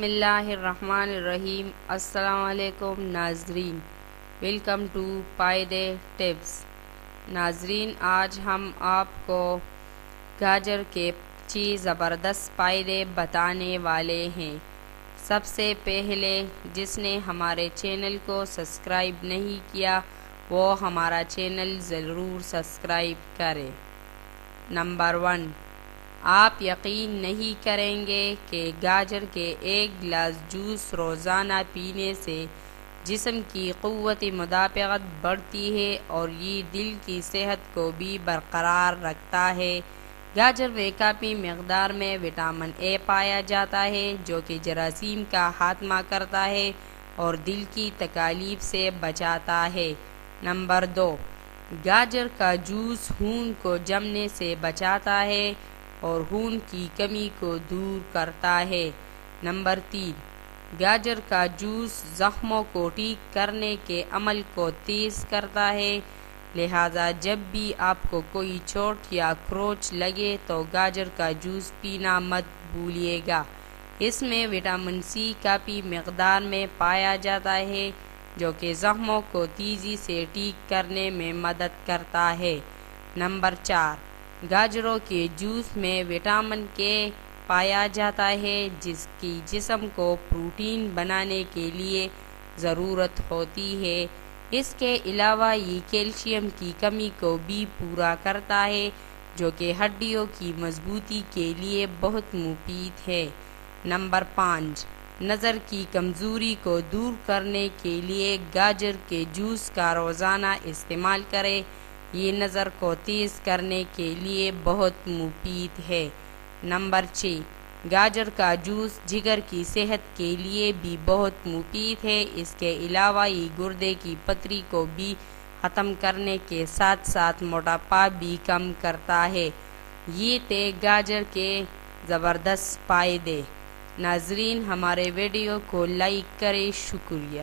بسم اللہ الرحمن الرحیم۔ السلام علیکم ناظرین، ویلکم ٹو پائیدے ٹپس۔ ناظرین، آج ہم آپ کو گاجر کے 5 زبردست فائدے بتانے والے ہیں۔ سب سے پہلے جس نے ہمارے چینل کو سبسکرائب نہیں کیا وہ ہمارا چینل ضرور سبسکرائب کرے۔ نمبر 1، آپ یقین نہیں کریں گے کہ گاجر کے 1 گلاس جوس روزانہ پینے سے جسم کی قوت مدافعت بڑھتی ہے اور یہ دل کی صحت کو بھی برقرار رکھتا ہے۔ گاجر میں کافی مقدار میں وٹامن اے پایا جاتا ہے جو کہ جراثیم کا خاتمہ کرتا ہے اور دل کی تکالیف سے بچاتا ہے۔ نمبر 2، گاجر کا جوس خون کو جمنے سے بچاتا ہے اور خون کی کمی کو دور کرتا ہے۔ نمبر 3، گاجر کا جوس زخموں کو ٹھیک کرنے کے عمل کو تیز کرتا ہے، لہذا جب بھی آپ کو کوئی چوٹ یا خروچ لگے تو گاجر کا جوس پینا مت بھولیے گا۔ اس میں وٹامن سی کافی مقدار میں پایا جاتا ہے جو کہ زخموں کو تیزی سے ٹھیک کرنے میں مدد کرتا ہے۔ نمبر 4، گاجروں کے جوس میں وٹامن کے پایا جاتا ہے جس کی جسم کو پروٹین بنانے کے لیے ضرورت ہوتی ہے۔ اس کے علاوہ یہ کیلشیم کی کمی کو بھی پورا کرتا ہے جو کہ ہڈیوں کی مضبوطی کے لیے بہت مفید ہے۔ نمبر 5، نظر کی کمزوری کو دور کرنے کے لیے گاجر کے جوس کا روزانہ استعمال کریں، یہ نظر کو تیز کرنے کے لیے بہت مفید ہے۔ نمبر 6، گاجر کا جوس جگر کی صحت کے لیے بھی بہت مفید ہے۔ اس کے علاوہ یہ گردے کی پتھری کو بھی ختم کرنے کے ساتھ ساتھ موٹاپا بھی کم کرتا ہے۔ یہ تھے گاجر کے زبردست فائدے۔ ناظرین، ہمارے ویڈیو کو لائک کریں۔ شکریہ۔